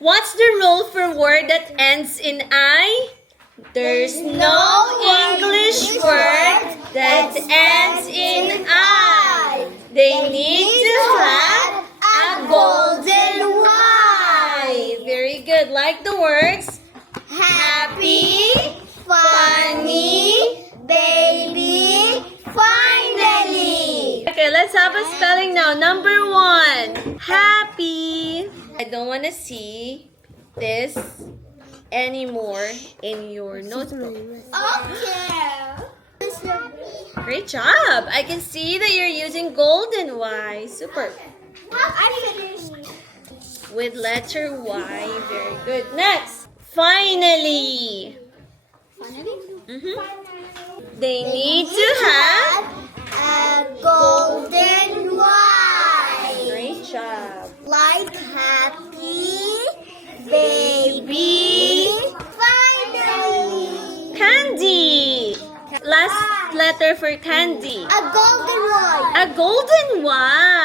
What's the rule for word that ends in I? There's no English word that ends in I. They need to have a golden Y. Very good. Like the words happy, funny, baby, finally. Okay, let's have a spelling now. Number 1, happy. I don't want to see this anymore in your notebook. Okay. Great job. I can see that you're using golden Y. Super. I finished. With letter Y. Very good. Next. Finally. They need to have a golden Y. great job. Like happy, baby, finally. Candy. Last letter for candy. A golden Y. A golden Y.